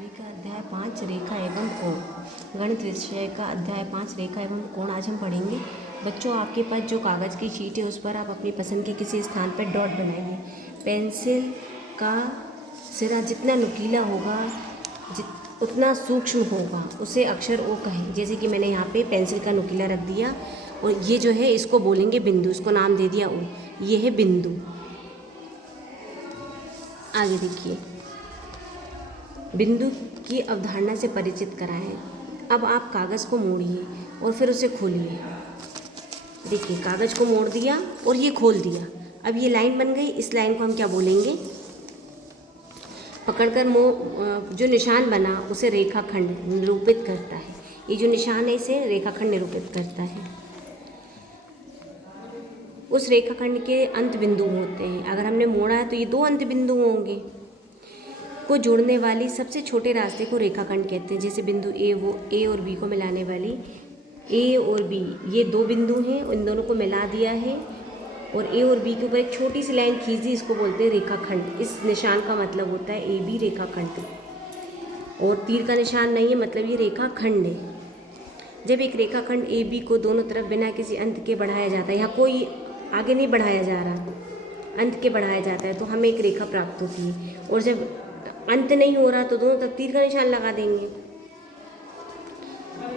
History का अध्याय 5 रेखा एवं कोण। गणित विषय का अध्याय 5 रेखा एवं कोण आज हम पढ़ेंगे। बच्चों, आपके पास जो कागज़ की शीट है उस पर आप अपनी पसंद के किसी स्थान पर डॉट बनाइए। पेंसिल का सिरा जितना नुकीला होगा उतना सूक्ष्म होगा उसे अक्षर ओ कहें। जैसे कि मैंने यहाँ पे पेंसिल का नुकीला रख दिया और ये जो है इसको बोलेंगे बिंदु, इसको नाम दे दिया ओ, ये है बिंदु। आगे देखिए, बिंदु की अवधारणा से परिचित कराएं। अब आप कागज़ को मोड़िए और फिर उसे खोलिए। देखिए, कागज़ को मोड़ दिया और ये खोल दिया। अब ये लाइन बन गई। इस लाइन को हम क्या बोलेंगे? पकड़कर जो निशान बना उसे रेखाखंड निरूपित करता है। ये जो निशान है इसे रेखाखंड निरूपित करता है। उस रेखाखंड के अंत बिंदु होते हैं। अगर हमने मोड़ा है तो ये दो अंत बिंदु होंगे। को जोड़ने वाली सबसे छोटे रास्ते को रेखाखंड कहते हैं। जैसे बिंदु ए, वो ए और बी को मिलाने वाली ए और बी, ये दो बिंदु हैं, इन दोनों को मिला दिया है और ए और बी के ऊपर एक छोटी सी लाइन खींच दी, इसको बोलते हैं रेखाखंड। इस निशान का मतलब होता है ए बी रेखाखंड, और तीर का निशान नहीं है, मतलब ये रेखाखंड है। जब एक रेखाखंड ए बी को दोनों तरफ बिना किसी अंत के बढ़ाया जाता है, यहाँ कोई आगे नहीं बढ़ाया जा रहा, अंत के बढ़ाया जाता है, तो हमें एक रेखा प्राप्त होती है। और जब अंत नहीं हो रहा तो दोनों तरफ तीर का निशान लगा देंगे,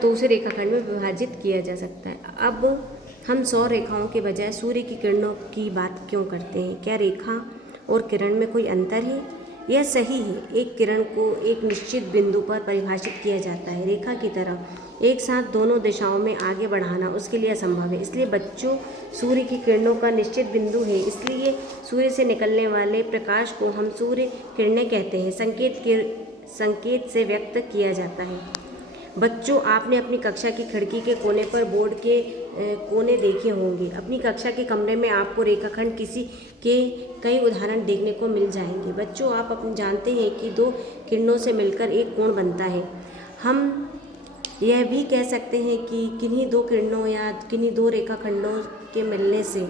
तो उसे रेखाखंड में विभाजित किया जा सकता है। अब हम 100 रेखाओं के बजाय सूर्य की किरणों की बात क्यों करते हैं? क्या रेखा और किरण में कोई अंतर है? यह सही है। एक किरण को एक निश्चित बिंदु पर परिभाषित किया जाता है। रेखा की तरह एक साथ दोनों दिशाओं में आगे बढ़ाना उसके लिए असंभव है। इसलिए बच्चों, सूर्य की किरणों का निश्चित बिंदु है, इसलिए सूर्य से निकलने वाले प्रकाश को हम सूर्य किरणें कहते हैं। संकेत से व्यक्त किया जाता है। बच्चों, आपने अपनी कक्षा की खिड़की के कोने पर बोर्ड के कोने देखे होंगे। अपनी कक्षा के कमरे में आपको रेखाखंड किसी के कई उदाहरण देखने को मिल जाएंगे। बच्चों, आप अपने जानते हैं कि दो किरणों से मिलकर एक कोण बनता है। हम यह भी कह सकते हैं कि किन्हीं दो किरणों या किन्हीं दो रेखाखंडों के मिलने से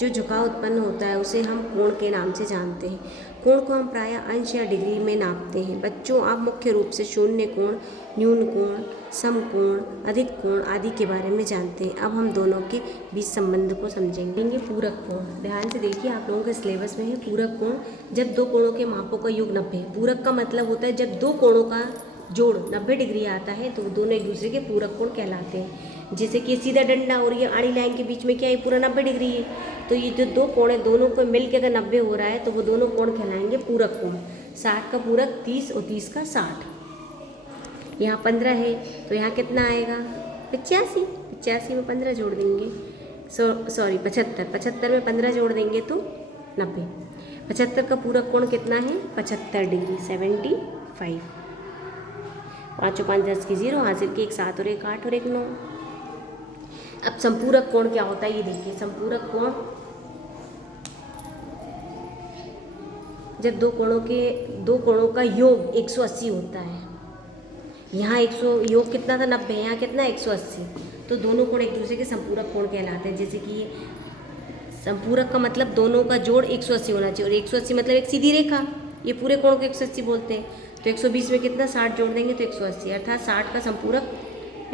जो झुकाव उत्पन्न होता है उसे हम कोण के नाम से जानते हैं। कोण को हम प्रायः अंश या डिग्री में नापते हैं। बच्चों, आप मुख्य रूप से शून्य कोण, न्यून कोण, समकोण, अधिक कोण आदि के बारे में जानते हैं। अब हम दोनों के बीच संबंध को समझेंगे। पूरक कोण, ध्यान से देखिए, आप लोगों के सिलेबस में है पूरक कोण। जब दो कोणों के मापों का योग 90 है। पूरक का मतलब होता है जब दो कोणों का जोड़ 90 डिग्री आता है तो दोनों एक दूसरे के पूरक कोण कहलाते हैं। जैसे कि सीधा डंडा और ये आड़ी लाइन के बीच में क्या है, पूरा 90 डिग्री है, तो ये जो दो कोण है दोनों को मिल के अगर 90 हो रहा है तो वो दोनों कोण कहलाएंगे पूरक कोण। 60 का पूरक 30 और 30 का 60। यहाँ 15 है तो यहाँ कितना आएगा? 85। 85 में 15 जोड़ देंगे, 75 में 15 जोड़ देंगे तो 90। 75 का पूरक कोण कितना है? 75 डिग्री, 75। 5 और 5 10 की 0, हासिल के एक 7 और एक 8 और एक 9। अब संपूरक कोण क्या होता है ये देखिए। संपूरक कोण जब दो कोणों का योग 180 होता है। यहाँ 100 योग कितना था? 90। यहाँ कितना? 180। तो दोनों कोण एक दूसरे के संपूरक कोण कहलाते हैं। जैसे कि संपूरक का मतलब दोनों का जोड़ 180 होना चाहिए, और 180 मतलब एक सीधी रेखा, ये पूरे कोण को 180 बोलते हैं। तो 120 में कितना? 60 जोड़ देंगे तो 180, अर्थात 60 का संपूरक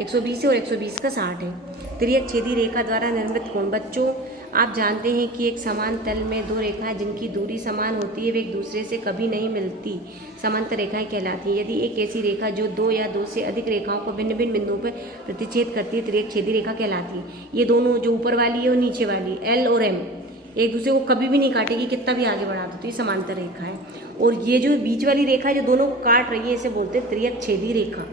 120 है और 120 का 60 है। तिर्यक छेदी रेखा द्वारा निर्मित कोण। बच्चों, आप जानते हैं कि एक समान तल में दो रेखाएं जिनकी दूरी समान होती है वे एक दूसरे से कभी नहीं मिलती समांतर रेखाएं कहलाती हैं। यदि एक ऐसी रेखा जो दो या दो से अधिक रेखाओं को भिन्न भिन्न बिंदुओं पर प्रतिच्छेद करती है तिर्यक छेदी रेखा कहलाती है। ये दोनों जो ऊपर वाली है और नीचे वाली L और M एक दूसरे को कभी भी नहीं काटेगी, कितना भी आगे बढ़ा दो, तो ये समांतर रेखा है। और ये जो बीच वाली रेखा है जो दोनों को काट रही है इसे बोलते हैं तिर्यक छेदी रेखा।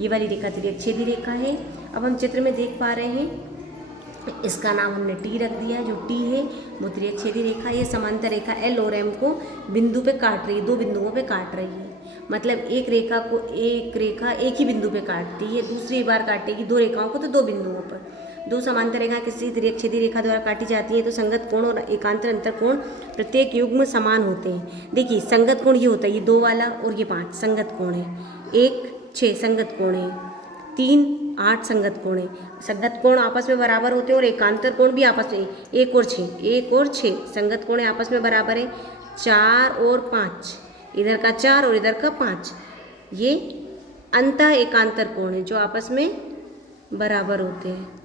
ये वाली रेखा तिर्यक छेदी रेखा है। अब हम चित्र में देख पा रहे हैं, इसका नाम हमने T रख दिया। जो T है वो तिर्यक छेदी रेखा। ये समांतर रेखा L और M को बिंदु पे काट रही है, दो बिंदुओं पे काट रही है। मतलब एक रेखा एक ही बिंदु पे काटती है, दूसरी बार काटेगी दो रेखाओं को तो दो बिंदुओं पर। दो समांतर रेखा किसी तिर्यक छेदी रेखा द्वारा काटी जाती है तो संगत कोण और एकांतर अंतर कोण प्रत्येक युग्म समान होते हैं। देखिए, संगत कोण ये होता है, ये 2 वाला और ये 5 संगत कोण है। 1 6 संगत कोण है, 3 8 संगत कोण है। संगत कोण आपस में बराबर होते हैं और एकांतर कोण भी आपस में 1 और 6 संगत कोण आपस में बराबर है। 4 और 5, इधर का 4 और इधर का 5, ये अंतः एकांतर कोण है जो आपस में बराबर होते हैं।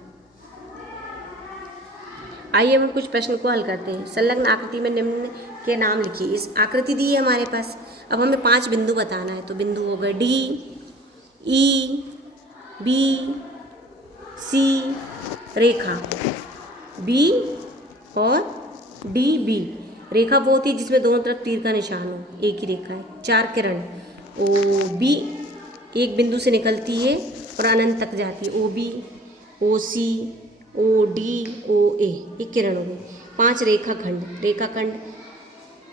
आइए हम कुछ प्रश्न को हल करते हैं। संलग्न आकृति में निम्न के नाम लिखिए। इस आकृति दी है हमारे पास, अब हमें 5 बिंदु बताना है। तो बिंदु हो गए डी, ई, बी, सी, रेखा बी और डी, बी। रेखा वो होती है जिसमें दोनों तरफ तीर का निशान हो, एक ही रेखा है। 4 किरण ओ बी एक बिंदु से निकलती है और अनंत तक जाती है। ओ बी, ओ सी, ओ डी, ओ ए, ये किरण हो गई। 5 रेखाखंड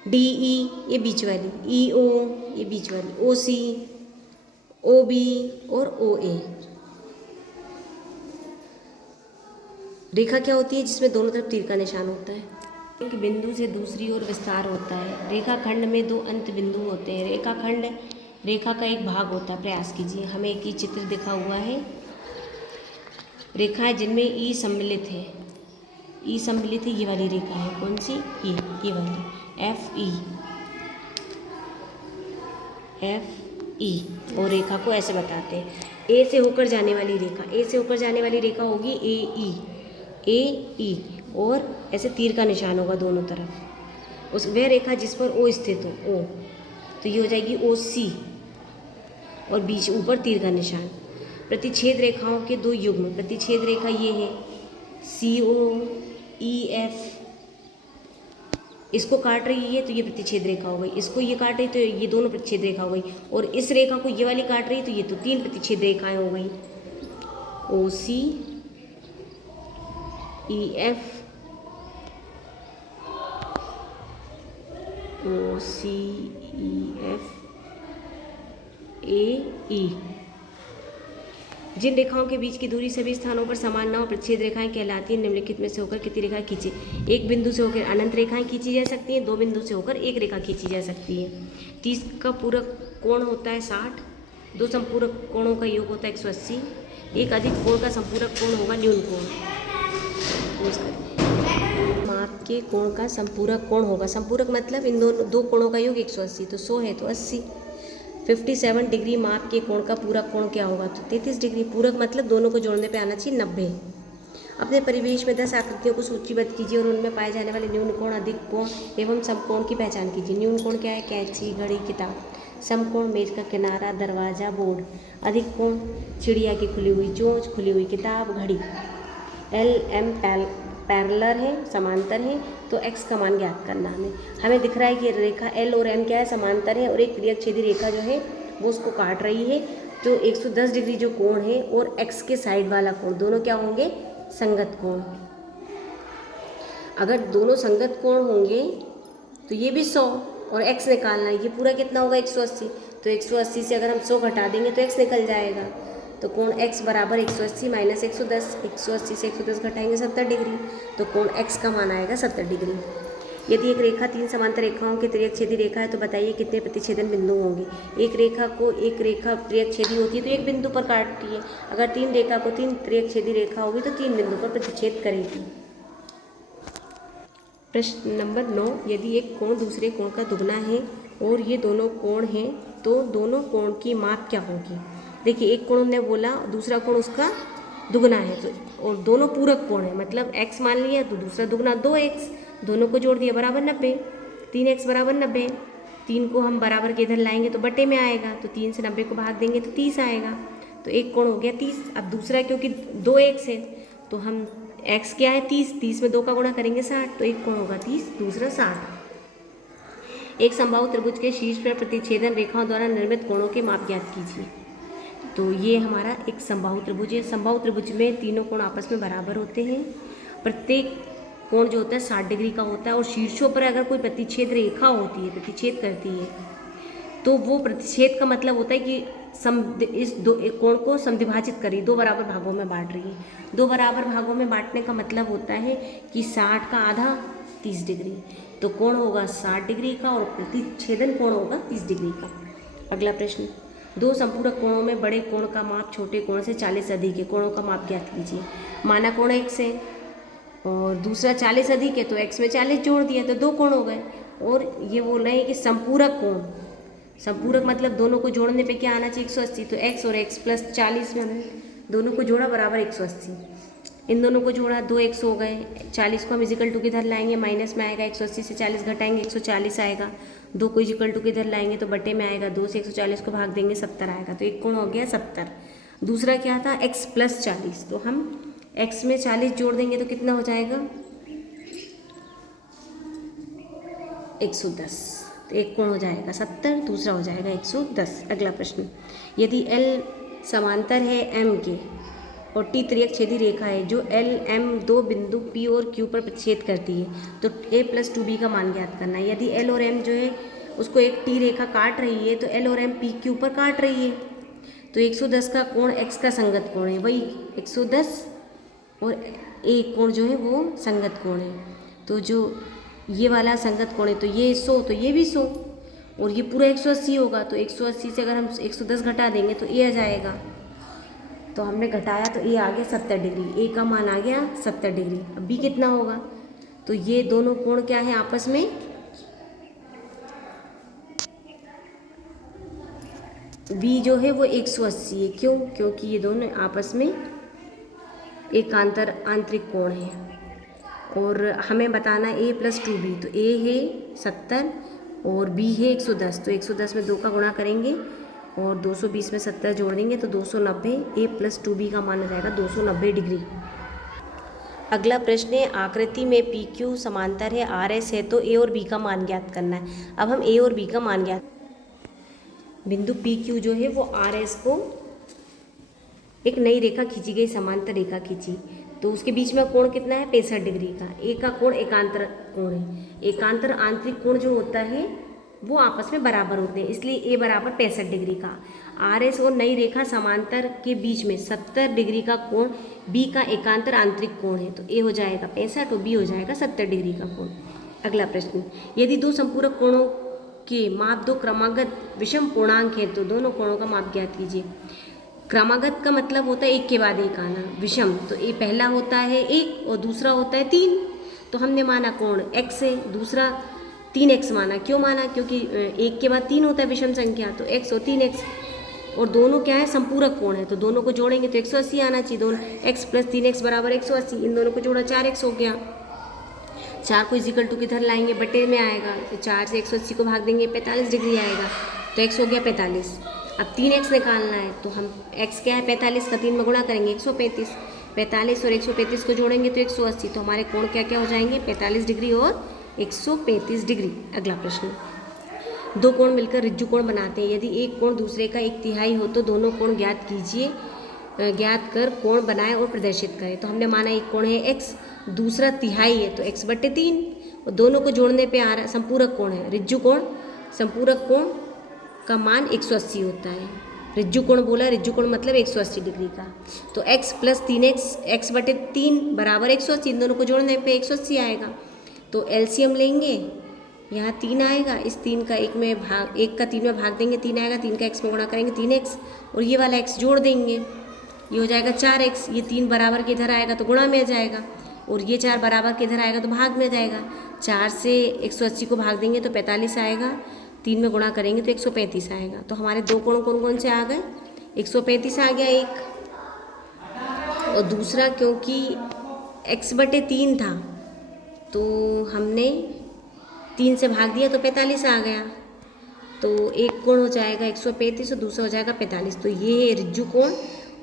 डी ई, ये बीच वाली, ई ओ, ये बीच वाली, ओ सी, ओ बी और ओ ए। रेखा क्या होती है जिसमें दोनों तरफ तीर का निशान होता है। एक बिंदु से दूसरी ओर विस्तार होता है। रेखाखंड में 2 अंत बिंदु होते हैं। रेखाखंड रेखा का एक भाग होता है। प्रयास कीजिए। हमें एक ही चित्र दिखा हुआ है। रेखाएं जिनमें ई सम्मिलित है, ई सम्मिलित है, ये वाली रेखा है। कौन सी? ये वाली एफ ई। और रेखा को ऐसे बताते हैं। ए से होकर जाने वाली रेखा होगी ए ई और ऐसे तीर का निशान होगा दोनों तरफ। उस वह रेखा जिस पर ओ स्थित हो, ओ, तो ये हो जाएगी ओ सी और बीच ऊपर तीर का निशान। प्रतिच्छेद रेखाओं के 2 युग्म। प्रतिच्छेद रेखा ये है सी ओ ई एफ, इसको काट रही है तो ये प्रतिच्छेद रेखा हो गई। इसको ये काट रही तो ये दोनों प्रतिच्छेद रेखा हो गई। और इस रेखा को ये वाली काट रही तो ये तो 3 प्रतिच्छेद रेखाएं हो गई। ओ सी ई एफ, ओ सी ई एफ, ए ई। जिन रेखाओं के बीच की दूरी सभी स्थानों पर समान न हो प्रतिच्छेद रेखाएं कहलाती हैं। निम्नलिखित में से होकर कितनी रेखाएं खींची? एक बिंदु से होकर अनंत रेखाएं खींची जा सकती हैं। 2 बिंदु से होकर एक रेखा खींची जा सकती है। 30 का पूरक कोण होता है 60। 2 संपूरक कोणों का योग होता है 180। एक अधिक कोण का संपूरक कोण होगा न्यून कोण। माप के कोण का संपूरक कोण होगा। संपूरक मतलब इन दोनों 2 कोणों का योग 180, तो 100 है तो 80। 57 डिग्री माप के कोण का पूरक कोण क्या होगा? तो 33 डिग्री। पूरक मतलब दोनों को जोड़ने पे आना चाहिए 90। अपने परिवेश में 10 आकृतियों को सूचीबद्ध कीजिए और उनमें पाए जाने वाले न्यून कोण, अधिक कोण एवं समकोण की पहचान कीजिए। न्यून कोण क्या है? कैंची, घड़ी, किताब। समकोण मेज का किनारा, दरवाजा, बोर्ड। अधिक कोण चिड़िया की खुली हुई चोंच, खुली हुई किताब, घड़ी। एल एम पैरेलल है, समांतर है, तो एक्स का मान ज्ञात करना हमें दिख रहा है कि रेखा एल और एम क्या है? समांतर है और एक तिर्यकछेदी रेखा जो है वो उसको काट रही है। तो 110 डिग्री जो कोण है और एक्स के साइड वाला कोण, दोनों क्या होंगे? संगत कोण। अगर दोनों संगत कोण होंगे तो ये भी 100 और एक्स निकालना है। ये पूरा कितना होगा? 180। तो 180 से अगर हम 100 घटा देंगे तो एक्स निकल जाएगा। तो कोण x बराबर 180 माइनस 110। 180 से 110 घटाएंगे 70 डिग्री, तो कोण x का मान आएगा 70 डिग्री। यदि एक रेखा 3 समांतर रेखाओं की तिर्यकछेदी रेखा है तो बताइए कितने प्रतिच्छेदन बिंदु होंगे? एक रेखा तिर्यकछेदी होती है तो एक बिंदु पर काटती है। अगर 3 रेखा को 3 तिर्यकछेदी रेखा होगी तो 3 बिंदु पर प्रतिच्छेद करेगी। प्रश्न नंबर 9। यदि एक कोण दूसरे कोण का दुगना है और ये दोनों कोण हैं तो दोनों कोण की माप क्या होगी? देखिए, एक कोण ने बोला दूसरा कोण उसका दुगना है तो, और दोनों पूरक कोण है, मतलब x मान लिया तो दूसरा दुगना 2x, दोनों को जोड़ दिया बराबर 90। 3x बराबर 90। 3 को हम बराबर के इधर लाएंगे तो बटे में आएगा, तो 3 से 90 को भाग देंगे तो 30 आएगा। तो एक कोण हो गया 30। अब दूसरा क्योंकि 2x है तो हम x क्या है? 30 में 2 का गुणा करेंगे 60, तो एक कोण होगा 30, दूसरा 60। एक समबाहु त्रिभुज के शीर्ष पर प्रतिच्छेदन रेखाओं द्वारा निर्मित कोणों के माप ज्ञात कीजिए। तो ये हमारा एक समबाहु त्रिभुज है। समबाहु त्रिभुज में तीनों कोण आपस में बराबर होते हैं। प्रत्येक कोण जो होता है 60 डिग्री का होता है और शीर्षों पर अगर कोई प्रतिच्छेद रेखा होती है, प्रतिच्छेद करती है, तो वो प्रतिच्छेद का मतलब होता है कि एक कोण को समद्विभाजित करी, 2 बराबर भागों में बांट रही है। 2 बराबर भागों में बांटने का मतलब होता है कि 60 का आधा 30 डिग्री, तो कोण होगा 60 डिग्री का और प्रतिच्छेदन कोण होगा 30 डिग्री का। अगला प्रश्न। 2 संपूरक कोणों में बड़े कोण का माप छोटे कोण से 40 अधिक है। कोणों का माप ज्ञात कीजिए। माना कोण x है और दूसरा 40 अधिक है तो x में 40 जोड़ दिया तो 2 कोण हो गए। और ये बोल रहे हैं कि संपूरक कोण, संपूरक मतलब दोनों को जोड़ने पे क्या आना चाहिए 180, तो x और x प्लस 40 में दोनों को जोड़ा बराबर 180। इन दोनों को जोड़ा 2x हो गए, 40 को हम इजिकल टू किधर लाएंगे माइनस में आएगा, 180 से 40 घटाएंगे 140 आएगा, 2 को इजिकल टू किधर लाएंगे तो बटे में आएगा, 2 से 140 को भाग देंगे 70 आएगा, तो एक कोण हो गया 70। दूसरा क्या था x प्लस 40, तो हम x में 40 जोड़ देंगे तो कितना हो जाएगा 110, तो एक कोण हो जाएगा 70, दूसरा हो जाएगा 110। अगला प्रश्न, यदि L समांतर है M के और T त्रियक छेदी रेखा है जो L M दो बिंदु P और Q पर छेद करती है, तो A प्लस 2B का मान ज्ञात करना है। यदि L और M जो है उसको एक T रेखा काट रही है तो L और M P Q पर काट रही है, तो 110 का कोण x का संगत कोण है, वही 110 और एक कोण जो है वो संगत कोण है। तो जो ये वाला संगत कोण है तो ये 100, तो ये भी 100 और ये पूरा 180 होगा, तो 180 से अगर हम 110 घटा देंगे तो ये आ जाएगा। तो हमने घटाया तो ये आ गया 70 डिग्री, ए का मान आ गया 70 डिग्री। अब बी कितना होगा, तो ये दोनों कोण क्या है आपस में बी जो है वो 180 है। क्यों, क्योंकि ये दोनों आपस में एकांतर आंतरिक कोण है। और हमें बताना ए प्लस 2b, तो ए है 70 और बी है 110, तो 110 में 2 का गुणा करेंगे और 220 में 70 जोड़ देंगे तो 290, ए प्लस 2b का मान आ जाएगा 290 डिग्री। अगला प्रश्न है, आकृति में पी क्यू समांतर है आर एस है तो ए और बी का मान ज्ञात करना है। अब हम ए और बी का मान ज्ञात, बिंदु पी क्यू जो है वो आर एस को एक नई रेखा खींची गई, समांतर रेखा खींची, तो उसके बीच में कोण कितना है 65 डिग्री का। ए का कोण एकांतर कोण है, एकांतर आंतरिक कोण जो होता है वो आपस में बराबर होते हैं, इसलिए ए बराबर 65 डिग्री का। आर एस और नई रेखा समांतर के बीच में 70 डिग्री का कोण बी का एकांतर आंतरिक कोण है, तो ए हो जाएगा 65 और बी हो जाएगा 70 डिग्री का कोण। अगला प्रश्न, यदि दो संपूरक कोणों के माप दो क्रमागत विषम पूर्णांक है तो दोनों कोणों का माप ज्ञात कीजिए। क्रमागत का मतलब होता है एक के बाद एक आना, विषम तो ये पहला होता है 1 और दूसरा होता है 3, तो हमने माना कोण x है, दूसरा 3x माना। क्यों माना, क्योंकि एक के बाद 3 होता है विषम संख्या, तो x और 3x, और दोनों क्या है संपूरक कोण है, तो दोनों को जोड़ेंगे तो 180 आना चाहिए। दोनों x प्लस 3x बराबर 180, इन दोनों को जोड़ा 4x हो गया। 4 को इजिकल टू किधर लाएंगे, बटे में आएगा, तो 4 से 180 को भाग देंगे 45 डिग्री आएगा, तो x हो गया 45। अब 3x निकालना है तो हम x क्या है 45 का 3 में गुणा करेंगे 135, 45 और 135 को जोड़ेंगे तो 180, तो हमारे कोण क्या क्या हो जाएंगे 45 डिग्री और 135 डिग्री। अगला प्रश्न, दो कोण मिलकर ऋज्जु कोण बनाते हैं, यदि एक कोण दूसरे का 1/3 हो तो दोनों कोण ज्ञात कीजिए, ज्ञात कर कोण बनाए और प्रदर्शित करें। तो हमने माना एक कोण है x, दूसरा तिहाई है तो x/3, और दोनों को जोड़ने पे आ रहा संपूरक कोण है ऋज्जु कोण, संपूरक कोण का मान 180 होता है। ऋज्जु कोण बोला, ऋज्जु कोण मतलब 180 डिग्री का, तो x प्लस 3x x/3 बराबर 180, इन दोनों को जोड़ने पे 180 आएगा, तो एलसीएम लेंगे, यहाँ 3 आएगा, इस 3 का 1 का 3 में भाग देंगे 3 आएगा, 3 का x में गुणा करेंगे 3x और ये वाला x जोड़ देंगे, ये हो जाएगा 4x, ये 3 बराबर के इधर आएगा तो गुणा में आ जाएगा, और ये 4 बराबर के इधर आएगा तो भाग में जाएगा। 4 से 180 को भाग देंगे तो 45 आएगा, 3 में गुणा करेंगे तो 135 आएगा। तो हमारे दो कोण कौन कौन से आ गए, 135 आ गया एक, और दूसरा क्योंकि x/3 था तो हमने 3 से भाग दिया तो 45 आ गया, तो एक कोण हो जाएगा 135 और दूसरा हो जाएगा 45, तो ये है ऋज्जु कोण,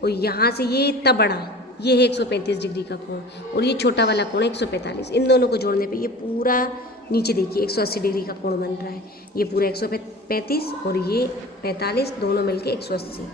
और यहाँ से ये इतना बड़ा ये है 135 डिग्री का कोण, और ये छोटा वाला कोण 145, इन दोनों को जोड़ने पे ये पूरा नीचे देखिए 180 डिग्री का कोण बन रहा है, ये पूरा 135 और ये 45 दोनों मिलके 180।